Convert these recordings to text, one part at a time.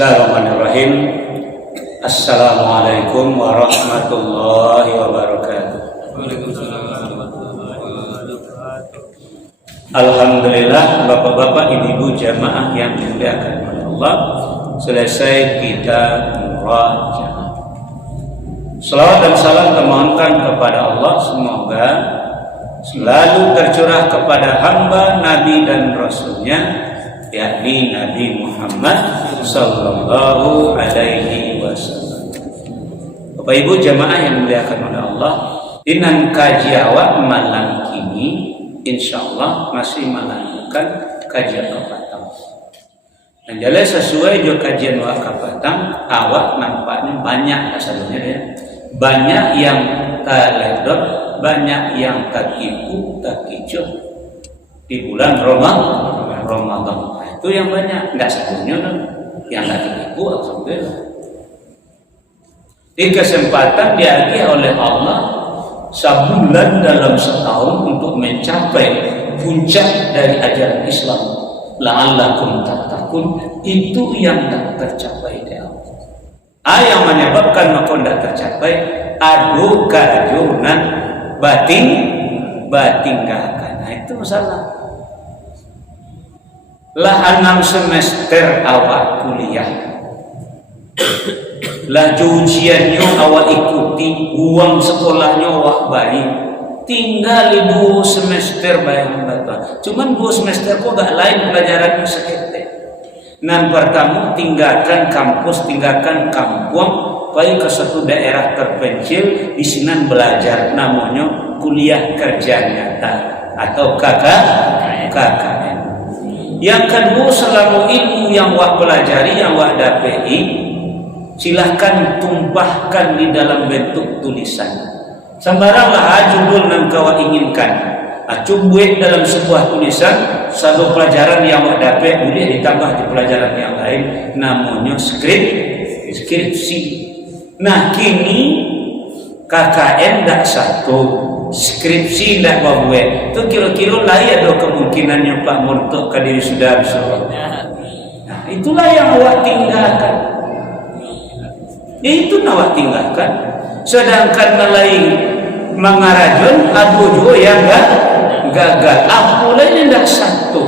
Bismillahirrahmanirrahim. Assalamualaikum warahmatullahi wabarakatuh. Alhamdulillah, bapak-bapak, ibu-ibu jamaah yang dimuliakan oleh Allah, selesai kita murajaah. Salawat dan salam termohonkan kepada Allah, semoga selalu tercurah kepada hamba, nabi dan rasulnya, yakni Nabi Muhammad sallallahu alaihi wasallam. Bapak Ibu jamaah yang dimuliakan oleh Allah, dinan kaji awak malam kini insyaallah masih melanjutkan kajian kapatang. Dan jalan sesuai jo kajian awak kapatang, awak nampaknya banyak asalnya ya. Banyak yang taledot, banyak yang takipu, takicu di bulan Ramadan. Itu yang banyak, enggak sepenuhnya yang tak tipu alhamdulillah. Di kesempatan diagi oleh Allah sebulan dalam setahun untuk mencapai puncak dari ajaran Islam, la'allakum tattaqun, itu yang tak tercapai di awal. Yang menyebabkan maka tidak tercapai adu kajunan batinggakan. Nah itu masalah. Lah 6 semester awak kuliah, lah ujiannya awak ikuti, uang sekolahnya awak bayar, tinggal 2 semester bayar bapak. Cuman 2 semester kok gak lain pelajarannya seketek. Nan pertama tinggalkan kampus, tinggalkan kampung, pergi ke suatu daerah terpencil, di sini belajar, namanya kuliah kerja nyata atau KKN. Yang kedua, selama ilmu yang wak pelajari, yang wak dapei, silahkan tumpahkan di dalam bentuk tulisan. Sembaranglah judul yang kau inginkan. Cubuit dalam sebuah tulisan, satu pelajaran yang wak dapei boleh ditambah di pelajaran yang lain, namanya skripsi. Nah kini KKN tak satu, skripsi tidak bawa. Itu kira-kira lah ada kemungkinannya Pak Murtuk ke diri sudah. Nah, itulah yang awak tinggalkan. Ya itu awak tinggalkan. Sedangkan lain mengarajun abu juga yang gagal. Apulanya tidak satu.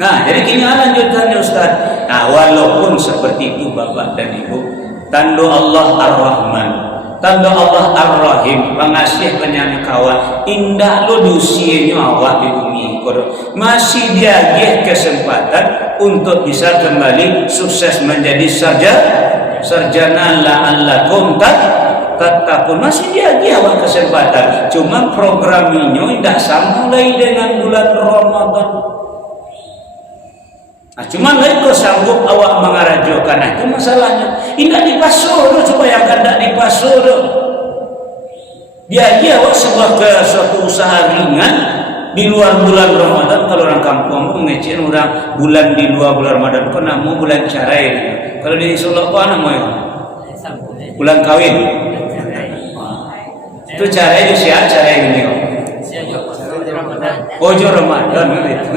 Nah, jadi kini lanjutkannya Ustaz. Nah, walaupun seperti itu Bapak dan Ibu, tanda Allah Ar-Rahman, tanda Allah Ar-Rahim, pengasih penyayang kawan, indah lo dusianya awak di bumi kodoh. Masih diagih kesempatan untuk bisa kembali sukses menjadi sarjana la'allakum tattaqun. Masih diagih awak kesempatan. Cuma program ini tidak sama mulai dengan bulan Ramadan. Nah, cuman lagi kau sanggup awak mengarajokan, nah, itu masalahnya. Indah dipasur, coba yang tidak dipasur. Dia awak sebuah suatu usaha ringan di luar bulan Ramadan. Kalau orang kampung mengecek orang bulan di luar bulan Ramadan, kau namu bulan carai. Kalau di Solo apa namanya? Bulan kawin. Itu carai di siapa carai ini kok? Ojo Ramadan itu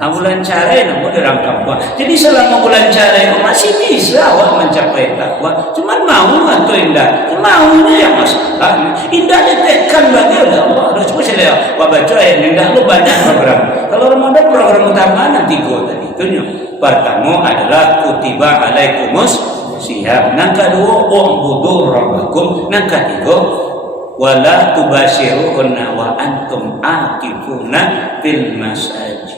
nah bulan carai namun dirangkap. Jadi selama bulan carai masih bisa awak mencapai takwa. Cuman mau atau indah, maunya yang masalah. Indah ditekan bagi Allah. Harus saya baca ayat indah lu banyak program. Kalau Ramadan program utama nanti tadi itu pertama adalah kutiba alaikumus siyam. Yang kedua u'budu rabbakum. Yang ketiga wala tubashiruhunna wa antum aqifuna fil masajid.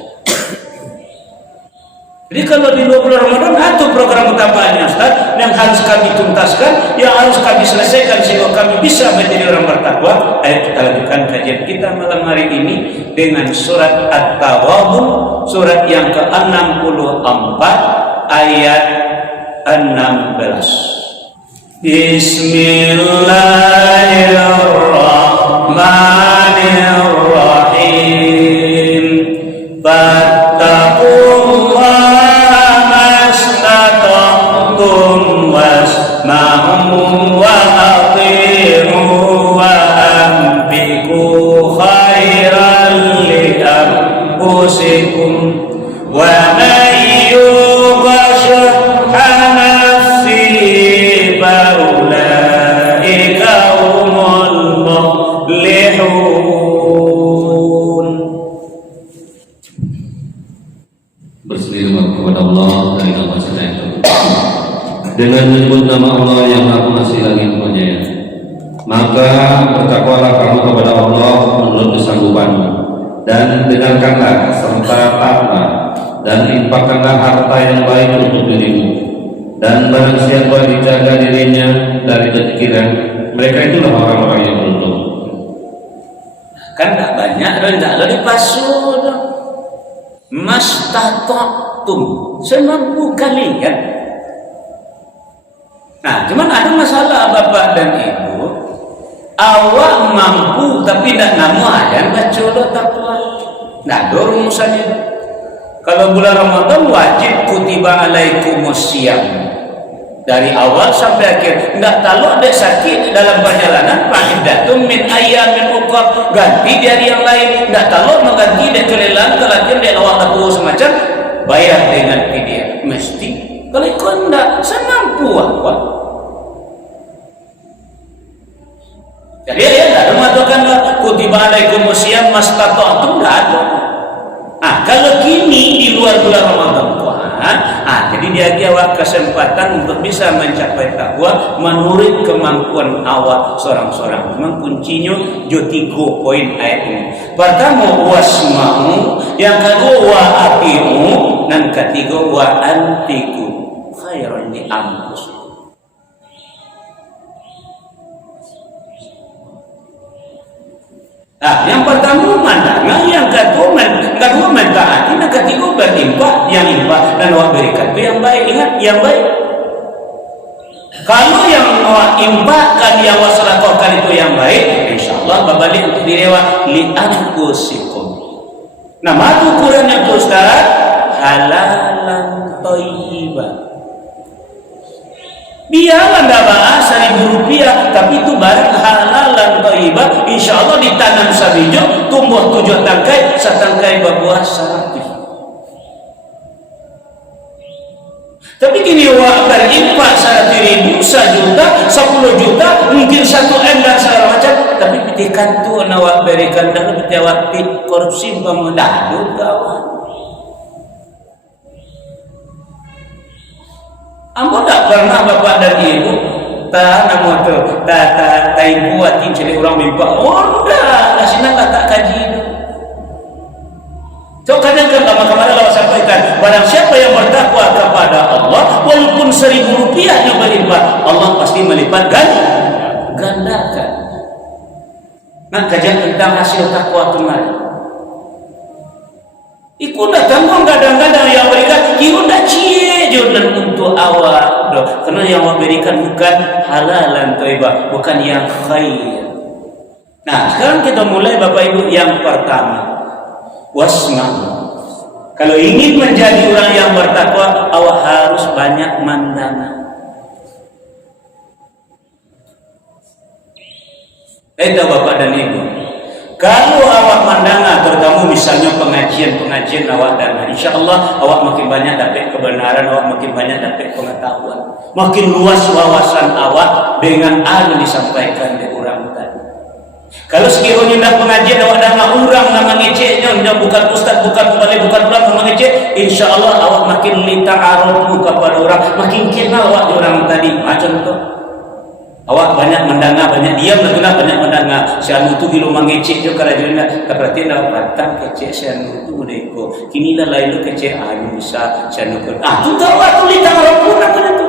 Jadi kalau di luar bulan Ramadan itu program utamanya Ustaz yang harus kami tuntaskan, yang harus kami selesaikan sehingga kami bisa menjadi orang bertakwa. Ayo kita lanjutkan kajian kita malam hari ini dengan surat At-Taghabun, surat yang ke-64 ayat 16. Bismillahirrahmanirrahim. Fattaqullaha mastata'tum wasma'u wa ati'u wa anfiqu khairan li anfusikum wa dengan menyebut nama Allah yang Maha Pengasih lagi Penyayang. Maka bertakwalah kamu kepada Allah menurut kesanggupanmu, dan dengarkanlah serta taatlah, dan infakkanlah harta yang baik untuk dirimu. Dan barang siapa dijaga dirinya dari kefikiran, mereka itulah orang-orang yang beruntung. Kan tak banyak rendah dari pasur. Mastata'tum, semampu kalian. Nah, cuman ada masalah bapak dan ibu. Awak mampu tapi tidak namu ayan baca takwa. Nah, dorong rumusannya. Kalau bulan Ramadan wajib kutiba alaikumusiyam. Dari awal sampai akhir. Tidak tahu ada sakit dalam perjalanan, fa'iddatun min ayyamin ukhra, ganti dari yang lain. Tidak tahu mengganti dari kelelahan, kelatihan dari awal atau semacam, bayar dengan fidyah. Mesti. Kalau ikut tidak, semampu awak. Jadi ya tidak ada mengatakan kutiba alaikumusiyam mastata'tum, tidak ada. Kalau kini di luar bulan Ramadan, jadi dia awak kesempatan untuk bisa mencapai takwa menurut kemampuan awak seorang-seorang. Memang kuncinya jo 3 poin ayat ini. Pertama wasma'u, yang kedua wa ati'u, dan ketiga wa antiku khairan li anfusikum. Yang pertama mandangan, yang kedua mentaati, yang ketiga berinfak, yang infak dan awak berikan itu yang baik. Ingat, yang baik. Kalau yang awak infakkan, yang awak sedekahkan itu yang baik, insyaallah berbalik untuk diri awak li anfusikum. Nah, maka ukurannya itu Ustaz, halalan thayyibah. Biarlah tidak bahas Rp1.000, tapi itu barang halal dan thayyibah, insyaallah ditanam sabijak, tumbuh 7 tangkai, setangkai berbuah 100. Tapi kini awak berinfak 100.000, 1 juta, 10 juta, mungkin 1 M dan segala macam, tapi petikan tu awak berikan dan peti awak korupsi pemudahkan kawan. Ambo tak pernah bapak dan ibu tak nama tu tak ibu hati jadi orang mimpi. Oh dah sini tak kaji. So kadang-kadang kamar-kamar Allah sampaikan, barang siapa yang bertakwa kepada Allah, walaupun Rp1.000 yang berlipat, Allah pasti melipat gandakan. Nah, kajian tentang hasil takwa kemarin. Ikut datang kadang-kadang yang berikan kira dah cie jodoh untuk awak doh. Kerana yang awak berikan bukan halalan thayyibah, bukan yang khair. Nah, sekarang kita mulai Bapak Ibu yang pertama. Wasma. Kalau ingin menjadi orang yang bertakwa, awak harus banyak mandangan. Itu Bapak dan Ibu. Kalau awak mandangan, terutama misalnya pengajian awak dan insyaAllah awak makin banyak dapat kebenaran, awak makin banyak dapat pengetahuan, makin luas wawasan awak dengan apa yang disampaikan oleh orang tadi. Kalau sekiranya dah pengajian awak dah orang nak mengeceknya, dah bukan ustaz, bukan kembali, bukan pulang mengecek, insyaAllah awak makin lita'arufu kepada orang, makin kenal awak orang tadi. Macam tu. Awak banyak mendengar, banyak diam, banyak mendengar. Si anu tu bila mengecek je kerajaan, berarti dah batang kecek si anu tu mereka. Kini dah lain tu kecek anu bisa si anu tu. Tu tahu tu litang rampun apa tu?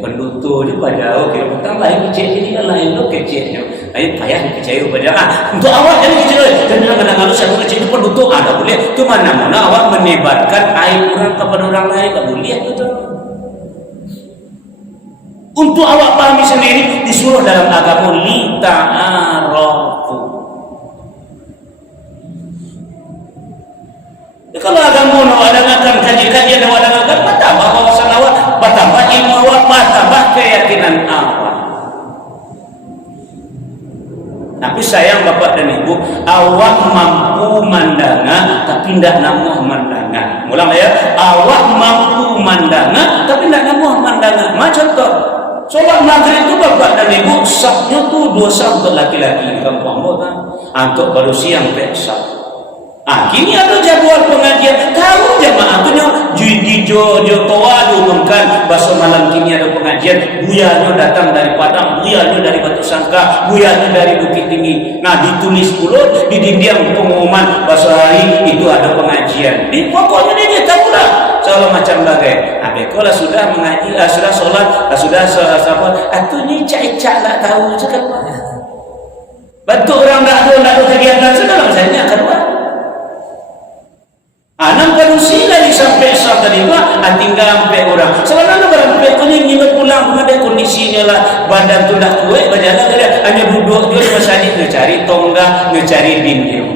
Pendutur dia pada kira batang lain kecek, kini dah lain tu keceknya. Payah percaya pada untuk awak jangan kecek. Jangan kadang-kadang si anu kecek tu pendutur ada boleh. Tu mana-mana awak menebarkan aib orang kepada orang lain tak boleh tu tu. Untuk awak pahami sendiri, disuruh dalam agama lita'arafu. Kalau agama awak dengarkan kajian awak dengarkan, bertambah wawasan awak, bertambah ilmu awak, bertambah keyakinan awak. Tapi sayang Bapak dan Ibu, awak mampu mandangan tapi tidak namuh mandangan. Ulang ya, awak mampu mandangan tapi tidak namuh mandangan. Macam tu. Solat maghrib tu Bapak dan Ibu sahnya tu 2 sah untuk laki-laki di kampung kan. Untuk baru siang tak sah. Kini ada jadwal pengajian. Tahu jamaah tu di Jojo Toa diumumkan bahasa malam kini ada pengajian. Buyanya datang dari Padang, buyanya dari Batu Sangka, buyanya dari Bukit Tinggi. Nah, ditulis pula di dinding pengumuman bahasa hari itu ada pengajian. Di pokoknya dia tahu lah segala macam bagai. Kalau sudah mengaji, sudah solat, sudah apa? Atuh ni cak-cak lah tahu juga. Betul orang tak ada kegiatan segala macamnya kedua. Anak manusia lagi sampai tadi tinggal sampai orang. Sebenarnya berapa kuning ingin pulang pada kondisinya lah badan tu dah kuat berjalan dia hanya duduk dia di masjid mencari tonggak mencari dinding.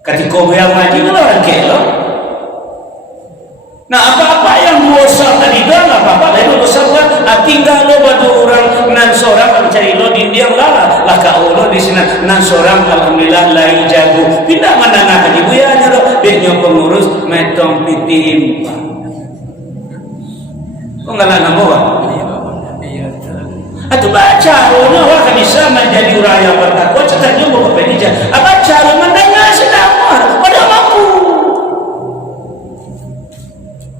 Ketika yang ngaji tu orang kelak. Nah apa-apa yang dosa tadi dah apa-apa lain dosa buat tinggal lo pada orang nan seorang mencari lo dinding lah kau lo di sini nan seorang alhamdulillah lain jago pindah mana nak ibu ya ada lo dia pengurus metong pitim kok nggak nak bawa atau baca orang akan bisa menjadi orang yang bertakwa cetaknya bawa penija baca orang mendengar sedang pada mampu.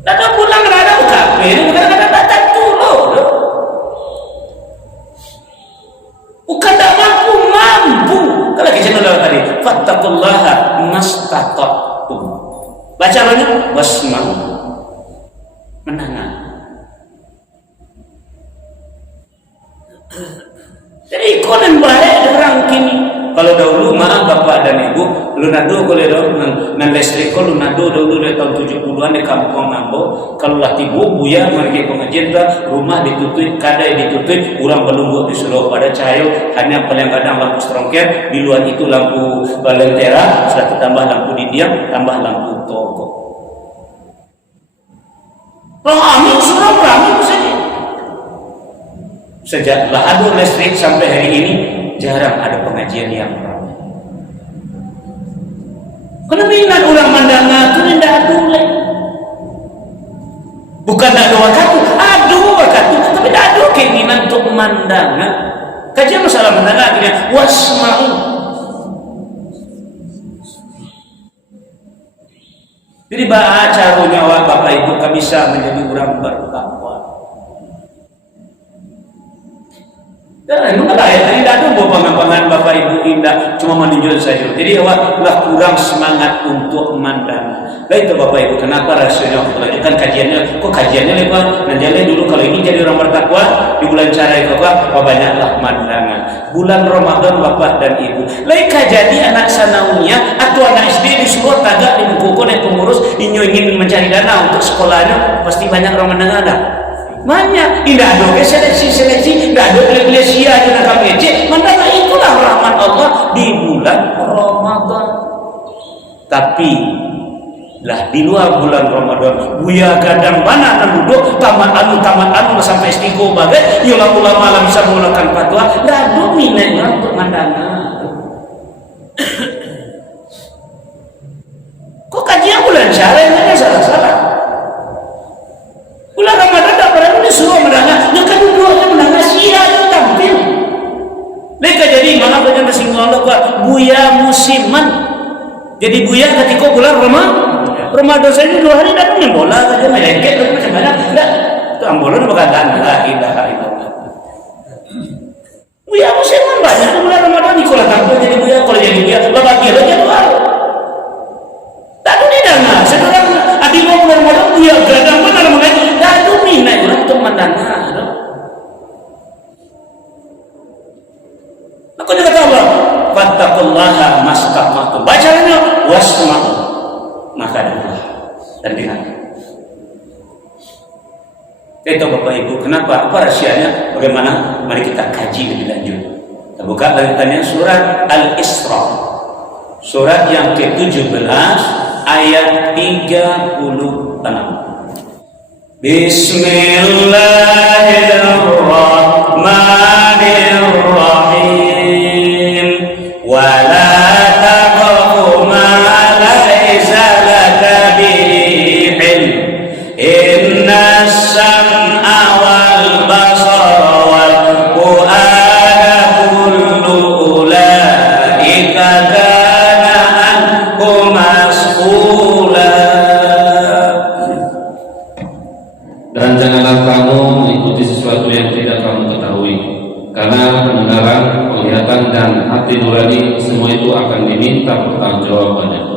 Ada pulang ada kafir, bukan batal dulu. Bukan tak mampu. Kalau kita nolak tadi, fattaqullaha mastata'tum. Baca lagi, wasma'u. Mendengar. Jadi ikonan baik orang kini. Kalau dahulu maaf bapak dan ibu, lu nado boleh dong, nan listrik lu nado dahulu dari tahun 70-an di kampung Nambo. Kalau lah tibu buya mereka pengajian rumah ditutup, kadai ditutup, orang belunggu di seluruh pada cahaya hanya paling kadang lampu strongket, di luar itu lampu lentera, sudah ditambah lampu dinding, tambah lampu toko. Ramai surah ramai saja. Sejak lah ada listrik sampai hari ini. Jarang ada pengajian yang ramai. Kalau minat orang mandanga itu tidak ada. Bukan tak ada waktu, tapi tak ada keinginan untuk mandanga. Kajian masalah mandanga akhirnya wasma'u. Jadi baca nyawa Bapak Ibu kami bisa menjadi orang bertakwa. Dan mengalah ya, tadi tidak ada pengampangan Bapak Ibu indah cuma menunjuk saja. Jadi awaklah kurang semangat untuk mandang. Lah itu Bapak Ibu, kenapa rasanya aku lanjutkan kajiannya? Kok kajiannya lepas? Nanjale dulu kalau ini jadi orang bertakwa di bulan cara itu apa? Banyaklah mandangan. Bulan Ramadan Bapak dan Ibu. Laika jadi anak sanaunya atau anak SD disuruh tagak di buku oleh pengurus ingin mencari dana untuk sekolahnya pasti banyak orang mandangan. Banyak, tidak ada seleksi, tidak ada beli-beli sia dengan kami cek. Mandana itulah rahmat Allah di bulan Ramadan. Tapi lah di luar bulan Ramadan, buya kadang mana akan duduk tamat anu sampai istiqo bagai yang ulama bisa menggunakan fatwa. Tidak ada minatnya untuk mandana. Kok kajian bulan Syawal ini salah-salah? Bulan Ramadan tak pernah disuruh mendengar. Yang kedua mendengar sia itu tampil. Mereka jadi malah banyak bersinggung Allah buya musiman. Jadi buya ketika bulan Ramadan saya ini 2 hari datang yang bola saja melengket macam mana? Enggak. Itu ambolan berkata la ilaha illallah. Buya musiman banyak bulan Ramadan di sekolah tampil jadi buya kalau jadi buya bagi lagi jadwal. Tak ada dengar. Sekarang adik mau bulan Ramadan buya gadang benar mengaji. Tak ada minat orang untuk mendengar. Aku juga tahu fattaqullaha mastata'tum. Bacanya wasma'u. Maka dengar dan dengar. Itu Bapak Ibu, kenapa? Apa rahasianya? Bagaimana? Mari kita kaji lebih lanjut. Kita buka lanjutannya surat Al-Isra. Surat yang ke-17 ayat 36. Bismillahirrahmanirrahim. Wala taqfu ma laysa laka bihi ilm. Inna as-sam'a wal basara wal fu'ada kullu ulaika kana Dan janganlah kamu mengikuti sesuatu yang tidak kamu ketahui, karena pendengaran, penglihatan, dan hati nurani semua itu akan diminta pertanggungjawabannya.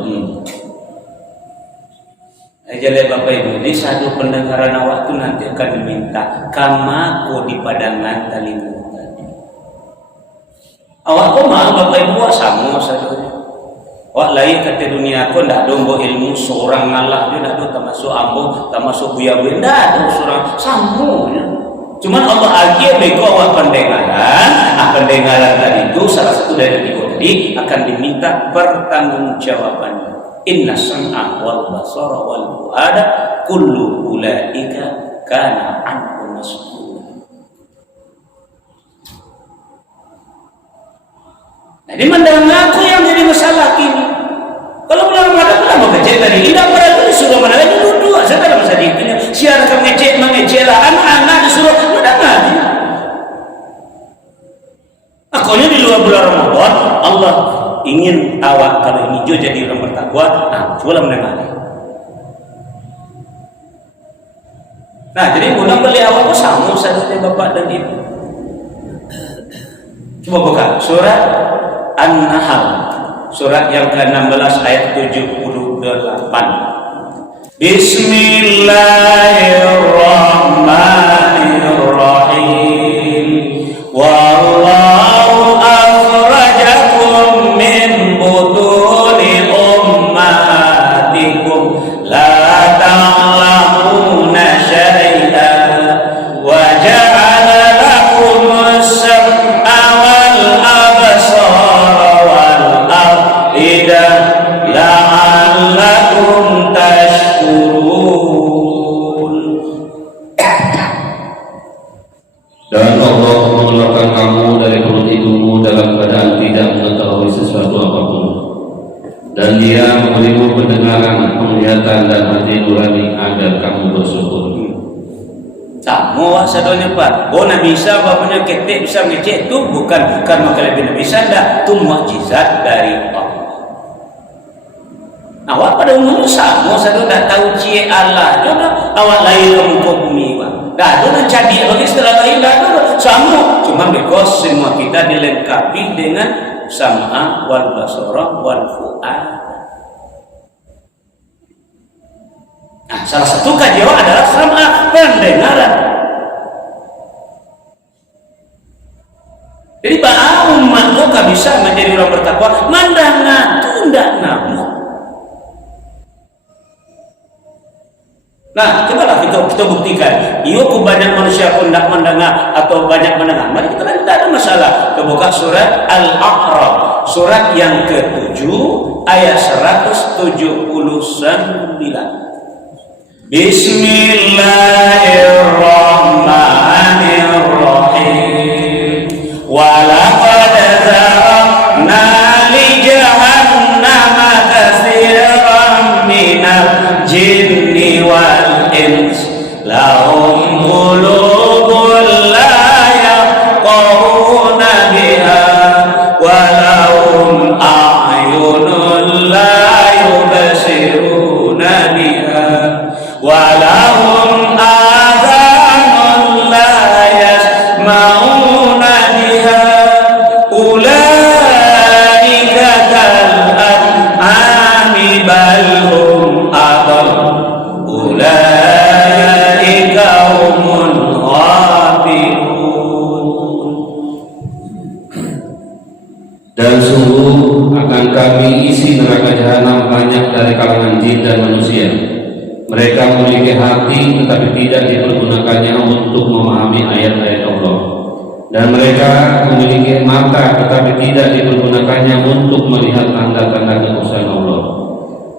Jadi Bapak Ibu, ini satu pendengaran awak itu nanti akan diminta kamaku di padangan talimu tadi. Awak kok mah Bapak Ibu sama saja. Wak lain kata dunia aku ndak ada ilmu seorang ngalah dia ndak ada termasuk ambo termasuk buya-buya ndak ada seorang sammu ya. Cuman Allah aja beko awak pendengaran tadi itu salah satu dari tiga tadi akan diminta pertanggungjawaban. Inna sam'a wal basara wal fuada kullu ulaika kana anhu mas'ula. Jadi mendengar aku yang jadi masalah kini. Kalau belum ada mau kecil tadi, tidak pada itu disuruh mana lagi duduk. Saya dalam masa dikini, siapa mengecek lah anak-anak disuruh mendengar. Akhirnya di luar bulan Ramadan, Allah ingin awak kalau ini juga jadi orang bertakwa, coba mendengar. Nah, jadi mudah beli awak sama saja bapak dan ibu. Coba buka surat An-Nahl, surat yang ke-16 ayat 78. Bismillahirrahmanirrahim. Wallahu akhrajakum min butuni ummatikum la ta'lamuna syai'an wa ja'ala lakum as-sam'a wal absara wal af'idah la'allakum tashkurun. Dan Allah mengeluarkan kamu dari perut ibumu dalam keadaan tidak mengetahui sesuatu apapun. Dan Dia memberimu pendengaran, penglihatan, dan hati nurani agar kamu bersyukur. Sama sadonya Pak. Oh nak bisa bapaknya ketik bisa ngecek itu bukan karena kelebihan bisa dah, itu mukjizat dari Allah. Awak pada umumnya sama sado dah tahu cie Allah. Jodoh awak lahir ke muka bumi Pak. Dah tu nak jadi bagi setelah lahir dah tu sama. Cuma because semua kita dilengkapi dengan sam'a wal basara wal fu'ad. Nah, salah satu kajian adalah sam'a, pendengaran. Jadi bahwa umat kok bisa menjadi orang bertakwa, mandang tunda namu. Nah, cobalah kita buktikan. Iyo banyak manusia pun tidak mendengar atau banyak mendengar. Mari kita tidak ada masalah. Kita buka surat Al-A'raf, surat yang ke-7 ayat 179. Bismillahirrahmanirrahim. Walaqad zara'na li jahannama katsiran minal jinni wal ins lahum qulubun la yafqahuna biha wa lahum a'yunun la yubsiruna biha walahum adhanun la yasma'una biha ulaika kal an'ami bal hum adall ulaika humul ghafilun. Dan sungguh akan kami isi neraka jahanam banyak dari kalangan jin dan manusia. Mereka memiliki hati tetapi tidak dipergunakannya untuk memahami ayat-ayat Allah. Dan mereka memiliki mata tetapi tidak dipergunakannya untuk melihat tanda-tanda kekuasaan Allah.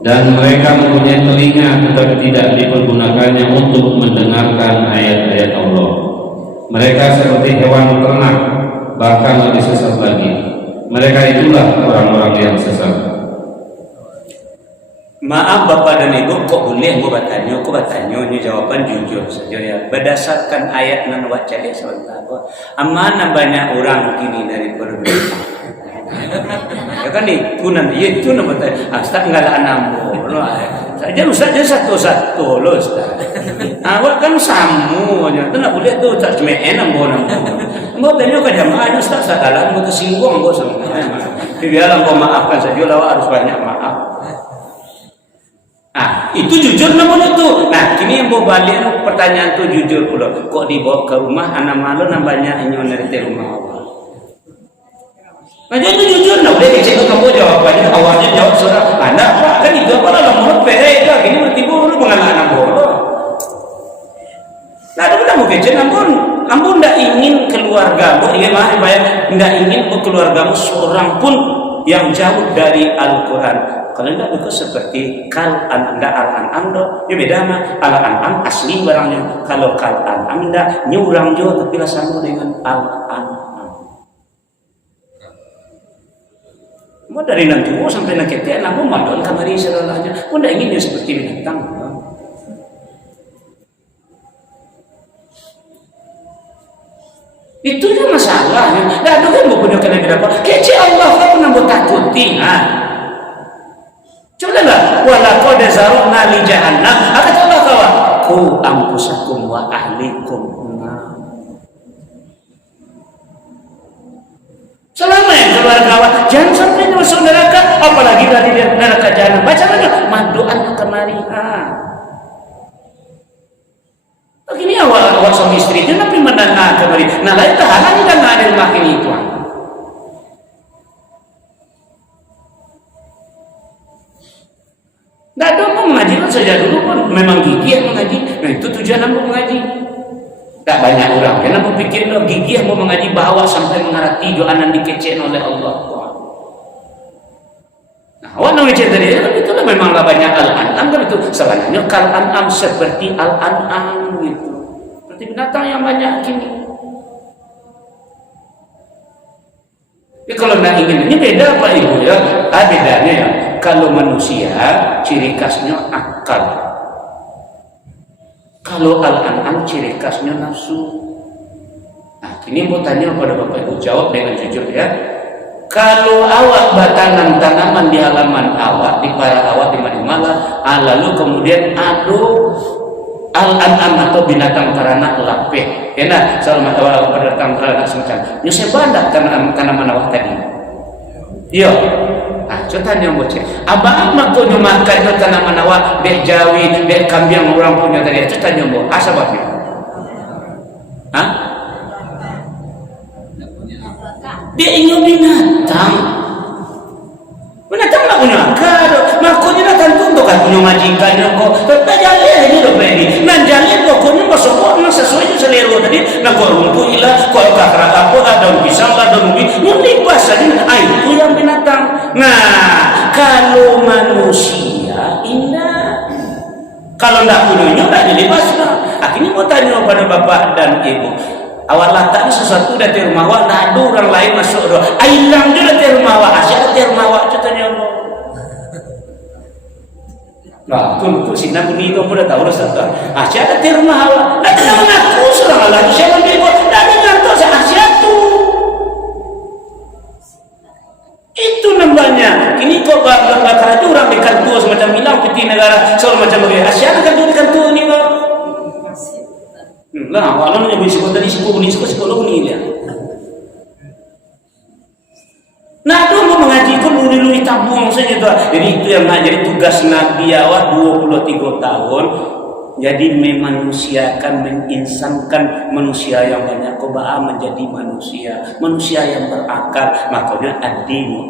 Dan mereka mempunyai telinga tetapi tidak dipergunakannya untuk mendengarkan ayat-ayat Allah. Mereka seperti hewan ternak, bahkan lebih sesat lagi. Mereka itulah orang-orang yang sesat. Maaf Bapak dan Ibu, kok boleh aku bertanya, ini jawaban jujur saja ya. Berdasarkan ayat nan wacana sebentar. Amanah banyak orang kini dari perbedaan. Ya kan itu nanti itu nama tadi. Asta enggak ada nambo. Saja Ustaz aja satu-satu loh Ustaz. Awak kan samunya, tu nak boleh tu tak cuma enam orang. Mau tanya ke jamaah Ustaz salah, mau tersinggung bos. Biarlah kau maafkan saja lah, harus banyak maaf. Itu jujur namanya tu. Nah, kini yang mau balik pertanyaan tu jujur pula. Kok dibawa ke rumah anak malu nambahnya inyo dari rumah awak. Nah, jadi jujur nak boleh cek kamu jawabannya awalnya jawab seorang anak pak kan itu apa dalam mulut pere itu gini bertipu lu mengalah anak bodoh. Nah, ada mau kecil ampun tidak ingin keluargamu ingin bayar tidak ingin keluargamu seorang pun yang jauh dari Al-Quran. Kalau tidak itu seperti al-an'am ya beda mah al-an'am asli barangnya. Kalau al-an'am tidak nyurang juga tapi sama dengan al-an'am. Mau dari nanti sampai nak ketek nak madon kamari segalanya. Pun tidak ingin dia seperti binatang. Itu je masalahnya. Dah tu kan bukan kena berapa. Kecil Allah kan pernah buat takuti. Coba lah. Walaqad zara'na li jahannam. Kata Allah kawan. Qu anfusakum wa ahlikum. Selama yang keluarga awak jangan sampai masuk neraka, apalagi dari neraka jahanam. Baca mana maduan kemari. Begini awak suami istri itu nabi mendengar kemari. Nah lain tahanan kan ada makin itu. Tidak ada pun mengaji kan sejak dulu pun memang gigih yang mengaji. Nah itu tujuan aku mengaji. Tak banyak orang karena berpikir lo gigih mau mengaji bahawa sampai mengerti doa yang dikecek oleh Allah. Nah, awak nak ngecek tadi kan itu lah memanglah banyak al-an'am kan itu sebenarnya kal-an'am seperti al-an'am gitu. Seperti binatang yang banyak kini. Jadi kalau nak ingin ini beda Pak Ibu ya. Bedanya ya. Kalau manusia ciri khasnya akal. Kalau al-an'am ciri khasnya nafsu. Nah, ini mau tanya kepada Bapak Ibu, jawab dengan jujur ya. Kalau awak batangan tanaman di halaman awak, di para awak di mana-mana, lalu kemudian adu al-an'am atau binatang ternak lapeh. Enak, selama awak binatang ternak semacam. Nyusai bandak tanaman awak tadi. Iya. Nah, contohnya bocah. Abang aku makan tanaman awak, bek jawi, bek kambing orang punya tadi. Contohnya bo, asabnya. Hah? Dia ingin binatang. Binatang tak punya akal. Makanya nak tentu kan punya majikannya kok. Tak jalan ini loh ini. Nan jalan pokoknya masuk orang sesuai dengan selera tadi. Nak kau rumput ilah, kau kakak apa ada pisang ada ubi. Yang pas saja. Itu yang binatang. Nah, kalau manusia indah. Kalau tidak punya tak jadi pasrah. Akhirnya mau tanya kepada bapak dan ibu. Awak letak sesuatu dari rumah awak, tak ada orang lain masuk doa. Hilang juga dari rumah awak, asyik dari rumah awak. Contohnya Allah. Nah, tu sini aku ni tu pun dah tahu dah satu. Asyik ada di rumah awak. Tak kena mengaku seorang Allah. Saya ambil buat. Tak dengar tu saya asyik tu. Itu namanya. Kini kau bakal ada orang dekat tu semacam hilang peti negara. Soal macam begini. Asyik ada dekat tu ni kau. Lah, walau nak beri sekolah tadi sekolah ni dia. Nah, tu mau mengaji pun luli tabung saja tu. Jadi itu yang nak jadi tugas Nabi awak 23 tahun. Jadi memanusiakan, menginsankan manusia yang banyak kobaa menjadi manusia yang berakal. Makanya ad-dinu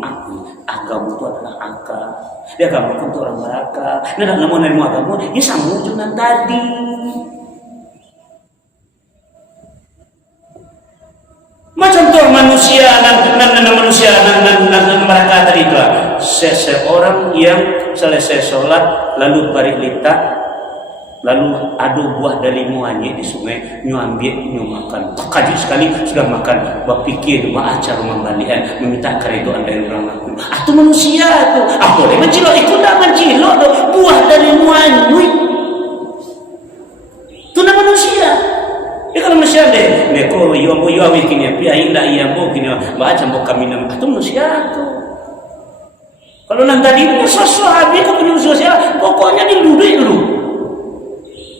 agama itu adalah akal. Dia agama itu orang berakal. Nah, namun ilmu agama ini sama dengan tadi. Macam tu manusia dan mereka tadi itu seseorang yang selesai sholat lalu balik litak lalu adu buah dari muanya di sungai nyu ambil nyu makan kaji sekali sudah makan berpikir acar membalian meminta keridoan dari orang lain. Itu manusia tu boleh mencilok ikut tak mencilok tu buah dari muanya itu nama manusia. Ya kalau manusia deh, neko yo kini pia indah iya bo kini baca bo kami nama itu manusia tu. Kalau nanti tadi sesuatu ke penyuh sosial, pokoknya diluduk dulu.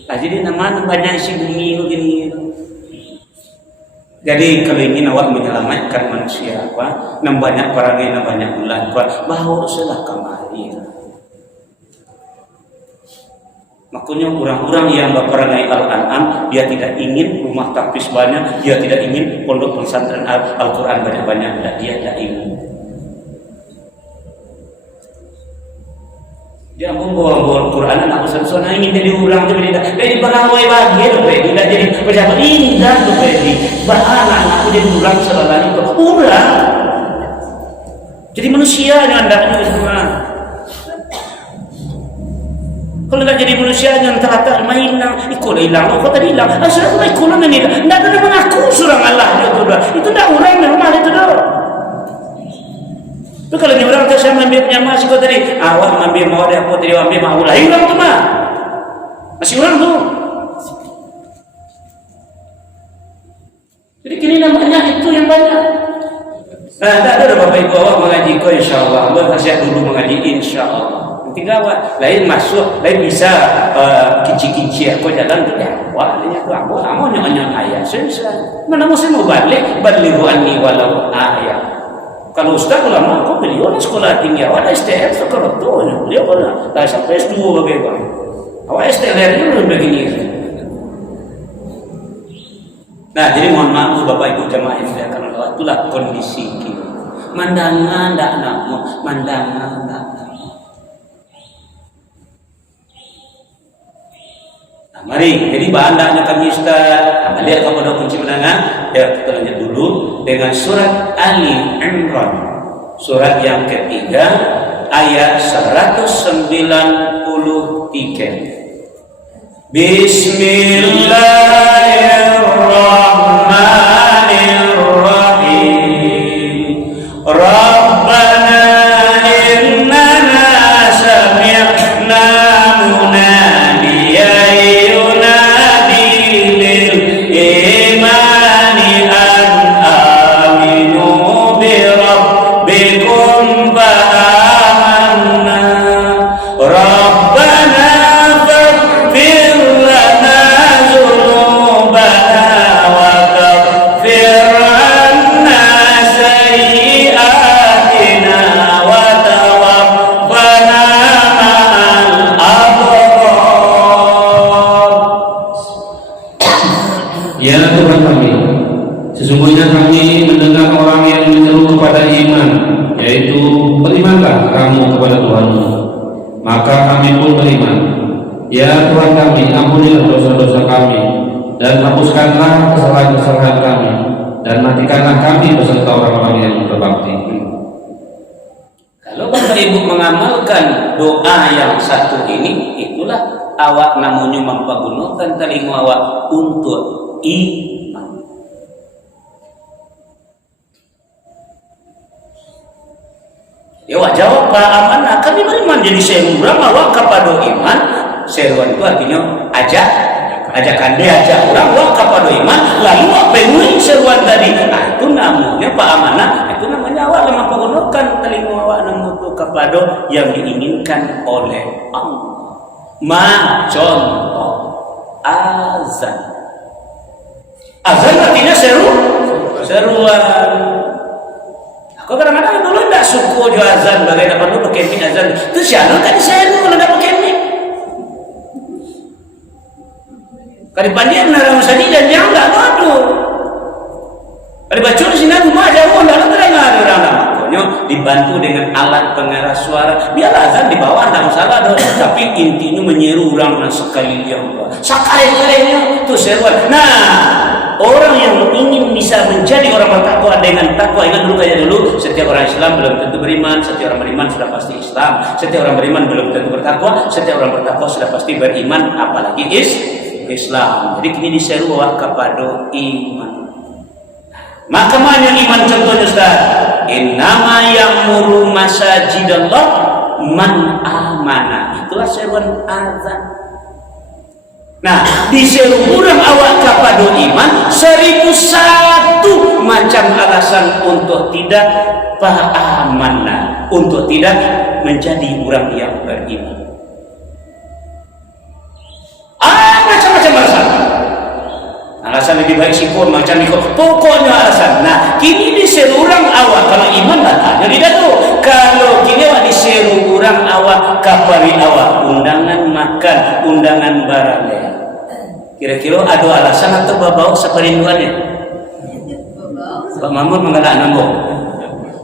Nah, jadi nama banyak isi bumi begini. Jadi kalau ingin awak menyelamatkan manusia apa, banyak perangai, banyak bulan, bahawa sudah kemari. Makanya orang-orang yang berperangai Al-An'am, dia tidak ingin rumah tapis banyak, dia tidak ingin pondok pesantren Al-Quran banyak-banyak, dia tidak ingin. Dia membawa Al-Quran, anak usaha ingin jadi orang tu tidak. Jadi berawai bahagia tu, tidak jadi pejabat indah tu, anak jadi orang selalu itu orang. Jadi manusia yang anda semua. Kalau tak jadi manusia yang terata hilang, ikut hilang, kau tadi hilang. Asal tu ikut mana ni? Tidak ada mengaku surang Allah itu dah orang normal itu dah. Tu kalau ni orang tu saya ambil penyama si kau tadi, awak ambil mau dia apa tadi ambil mau lah, orang tu mah masih orang tu. Jadi kini namanya itu yang banyak. Nah, tak ada Bapak Ibu awak mengaji kau insyaAllah, Allah kasih dulu mengaji insyaAllah. Tinggal awak lain masuk, lain bisa kinci-kinci aku jalan tu ya. Wah, ini tu aku amanya ayat. Saya mana mau saya mau balik anni walau ayat. Kalau ustaz ulama kau beliau sekolah tinggi awak ada STM sekolah tu beliau kalau dah sampai S2 bagaimana. Awak STM belum begini. Nah, jadi mohon maaf Bapak Ibu jemaah yang dimuliakan Allah, itulah kondisi kita. Mandangan tak nak, mandangan tak nak. Mari, jadi bahan daknya kami Ustaz. Lihat kepada kunci menangan. Ya, kita lanjut dulu dengan surat Ali Imran. Surat yang ketiga ayat 193. Bismillahirrahmanirrahim. Rabbana innana sami'na munadiyan sesungguhnya kami mendengar orang yang menyeru kepada iman, yaitu berimanlah kamu kepada Tuhanmu. Maka kami pun beriman. Ya Tuhan kami, ampunilah dosa-dosa kami, dan hapuskanlah kesalahan-kesalahan kami, dan matikanlah kami beserta orang-orang yang berbakti. Kalau Bapak Ibu mengamalkan doa yang satu ini, itulah awak namanya mempergunakan telinga awak untuk iman. Ya wak jawab Pak Amanah, kami beriman jadi seorang awak kepada iman. Seruan itu artinya ajakan dia ajak orang awak kepada iman, lalu apa yang seruan tadi? Nah, itu namanya Pak Amanah, itu namanya awak yang mempergunakan telinga awak untuk kepada yang diinginkan oleh Allah. Contoh azan. Azan artinya seruan. Kau kadang-kadang dulu tidak suku jo azan, bagaimana dulu pakai mic azan. Itu siapa tadi saya dulu tidak pakai mic. Kali pandian narang sadi dan yang tidak madu. Kali baca di sini rumah jauh tidak terdengar orang makanya dibantu dengan alat pengeras suara. Biar azan di bawah tidak masalah doh. Tapi intinya menyeru orang sekali yang sekali-kalinya itu seruan. Nah, orang yang ingin bisa menjadi orang bertakwa dengan takwa, ingat dulu kayak dulu, setiap orang Islam belum tentu beriman, setiap orang beriman sudah pasti Islam, setiap orang beriman belum tentu bertakwa, setiap orang bertakwa sudah pasti beriman, apalagi Islam. Jadi kini diseru kepada iman. Maka mana iman contohnya Ustaz? Innama ya'muru masajidallah man amana. Itulah seruan azan. Nah, diseru orang awak kepada iman 1001 macam alat alasan untuk tidak amanah, untuk tidak menjadi orang yang beriman. Macam-macam alasan. Alasan lebih baik sipur macam itu. Pokoknya alasan. Nah, kini diseru orang awak kalau iman datang. Jadi dah tu. Kalau kini awak diseru orang awak kapari awak undangan makan, undangan barang. Kira-kira ada alasan atau babau seperinduannya? Pak Mahmud mengelak nambah.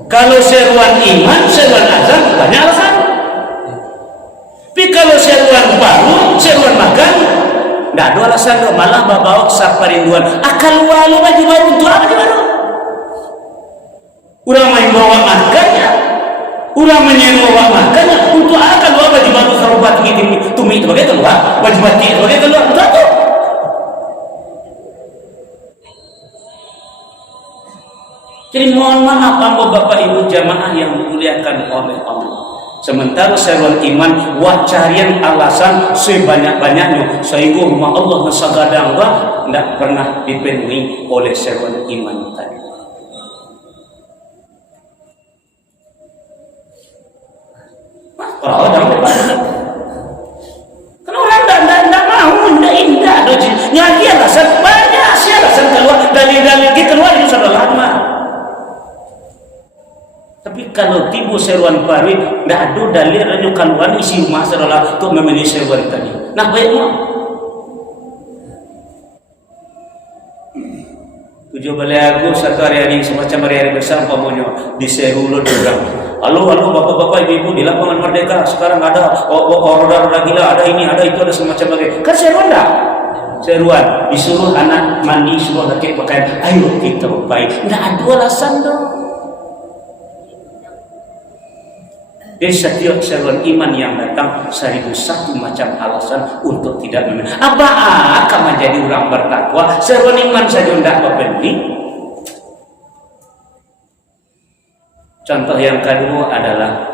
Kalau seruan iman, seruan azan banyak alasan. Tapi kalau seruan baru, seruan makan, tidak ada alasan, malah bawa saparinduan. Akal walu baju baru untuk apa baru? Orang main bawa makannya, orang menyewa makannya untuk akal bawa baju baru sarubat gini tumi itu bagai keluar, baju batik itu bagai keluar, untuk apa? Jadi mohon maaf Bapak Ibu jamaah yang dimuliakan oleh Allah. Sementara seruan iman carian alasan sebanyak-banyaknya sehingga rumah Allah nasagadang tidak pernah dipenuhi oleh seruan iman tadi. Kalau orang kan orang tidak mau, tidak indah, nyari alasan banyak sih alasan keluar dalil-dalil keluar itu sudah lama. Tapi kalau tibu seruan parit, tidak ada dalil ada keluar isi rumah adalah untuk memilih seruan tadi. Nah baiklah. Tujuh balik aku satu hari semacam hari besar pamonya diseru lo dorang. Halo bapak-bapak ibu-ibu di lapangan Merdeka sekarang ada roda-roda gila, ada ini ada itu ada semacam bagaimana. Kan seruan dah. Seruan disuruh anak mandi suruh laki pakaian. Ayo kita baik. Tidak ada alasan dong. Dari setiap seruan iman yang datang 1001 macam alasan untuk tidak memilih. Apa akan menjadi orang bertakwa? Seruan iman saja tidak penting. Contoh yang kedua adalah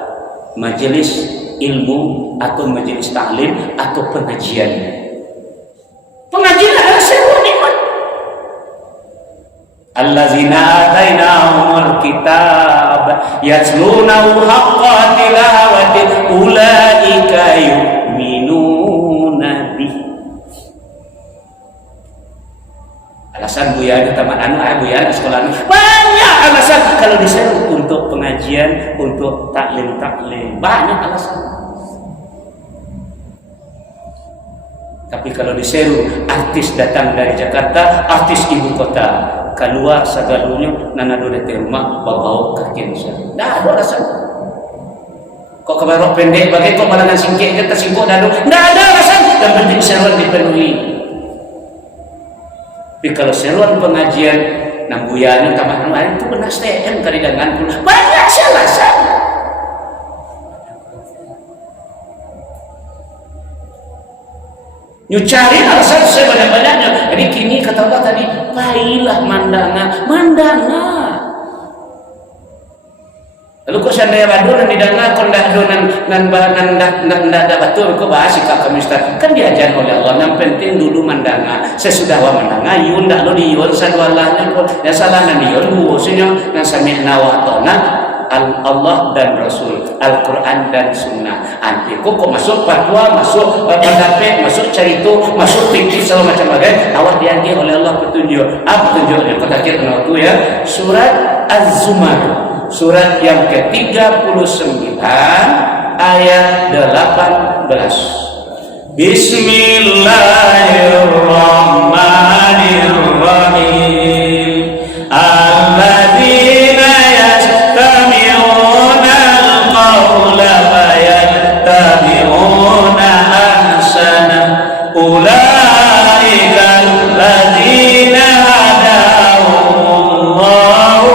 majelis ilmu atau majelis taklim atau pengajian. Pengajian adalah seruan iman. Allazina atainahumul kitab yatlunahu haqqa tilawati ulaika yu'minuna bih. Alasan buya di taman anak, buya di sekolah banyak alasan kalau diseru untuk pengajian, untuk taklim banyak alasan. Tapi kalau diseru artis datang dari Jakarta, artis ibu kota keluar sagalunya nanado di rumah bawa kaki Indonesia. Dah ada alasan. Kok kebarok pendek bagai kok malangan singkik kita singkok dadu. Dah ada alasan. Yang penting seruan dipenuhi. Tapi kalau seruan pengajian nambuyani tamat lain itu benar STM kali dengan banyak sih alasan. Nyucari alasan sebanyak-banyaknya. Jadi kini kata Allah tadi, pailah mandanga. Lalu kok sandaya badu dan didanga kok ndak do nan ndak betul kok bahas sikap kamista. Kan diajar oleh Allah yang penting dulu mandanga. Sesudah wa mandanga yun ndak lo diyon sadwalahnya kok ya salah nan diyon buusnya nan sami'na wa ata'na Allah dan Rasul, Al-Quran dan Sunnah. Anti kok masuk fatwa, masuk pendapat, masuk cerita, masuk fikih segala macam bagai. Awak dianggih oleh Allah petunjuk. Apa petunjuknya? Kata kita waktu ya. Surat Az-Zumar, surat yang ke-39 ayat 18. Bismillahirrahmanirrahim. Alladzina yastami'una al-qawla fayattabi'una ahsana. Ulaika alladzina hadahumullahu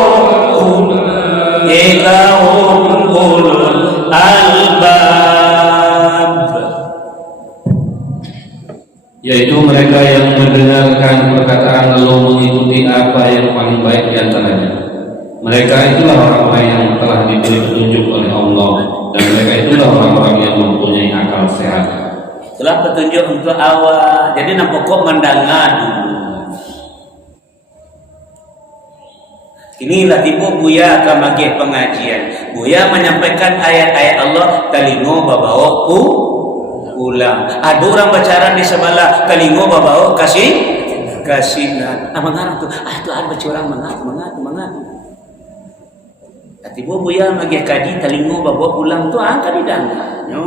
ila ulul albab. Yaitu mereka yang mendengarkan perkataan lalu mengikuti apa yang paling baik di antaranya. Mereka itulah orang-orang yang telah diberi petunjuk oleh Allah, dan mereka itulah orang-orang yang mempunyai akal sehat. Itulah petunjuk untuk awak. Jadi nampak kok mendengar dulu. Inilah tiba Buya kamagih pengajian. Buya menyampaikan ayat-ayat Allah, telingo babawa ulang. Ada orang bacaran di sebelah, telingo babawa kasinan. Mengarang tu, tu ada baca orang mengat. Tiba Buya magih kaji telingo babawa ulang tu, angkat di dangannya.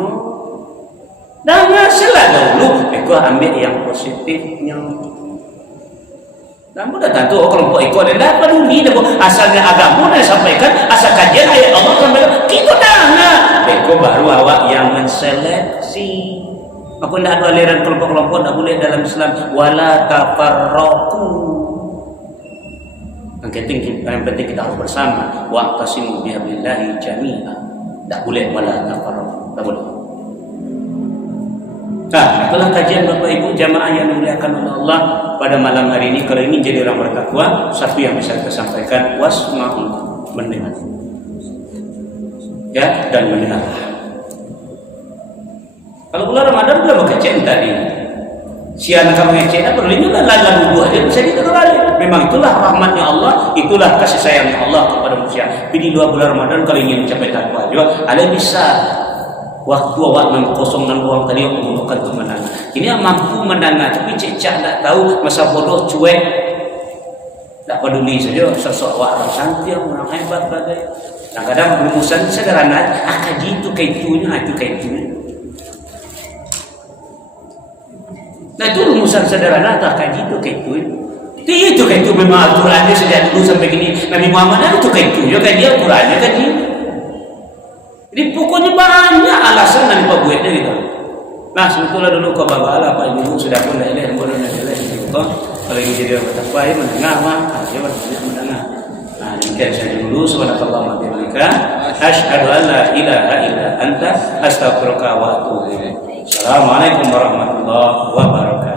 Dangan sila dahulu, aku ambil yang positifnya. Dan mudah tentu kelompok ikut adalah peduli asalnya agama dan sampaikan asal kajian ayat Allah sampai kita dah beko baru awak yang menseleksi. Apa tidak ada aliran kelompok-kelompok tak boleh dalam Islam wala tafarraqu. Yang penting kita harus bersama wa'tasimu bihablillahi jami'a. Tak boleh wala tafarraqu. Tak boleh. Nah, itulah kajian Bapak Ibu jamaah yang dimuliakan oleh Allah pada malam hari ini. Kalau ini jadi orang bertakwa, satu yang bisa kita sampaikan, wasma'u, mendengar. Ya, dan mendengar. Kalau bulan Ramadan sudah berkajian tadi. Si anak kamu yang perlu ini kan lalu dua aja bisa kita kembali. Memang itulah rahmatnya Allah, itulah kasih sayangnya Allah kepada manusia. Tapi di luar bulan Ramadan kalau ingin mencapai takwa juga, ada bisa waktu awak mengkosong dan uang tadi membutuhkan kemenangan. Ini yang mampu mendengar, tapi cecak tak tahu masa bodoh cuek, tak peduli saja. Sosok awak orang santai, orang hebat bagai. Kadang-kadang rumusan sederhana, kaji itu kaitunya, itu kaitunya. Nah itu rumusan sederhana, kaji itu kaitunya. Itu kaitu memang aturannya sejak dulu sampai gini. Nabi Muhammad itu kaitunya, kaji aturannya kaji. Jadi pokoknya banyak alasan dari Pak Buetnya gitu. Nah sebetulnya dulu kau babala Pak Ibu sudah pun dah yang boleh naik gitu. Kalau ini jadi orang bertakwa ya mendengar mah, dia banyak mendengar. Nah demikian saja dulu. Subhanallah wa bihamdika, asyhadu an la ilaha illa anta, astaghfiruka wa atubu ilaik. Assalamualaikum warahmatullahi wabarakatuh.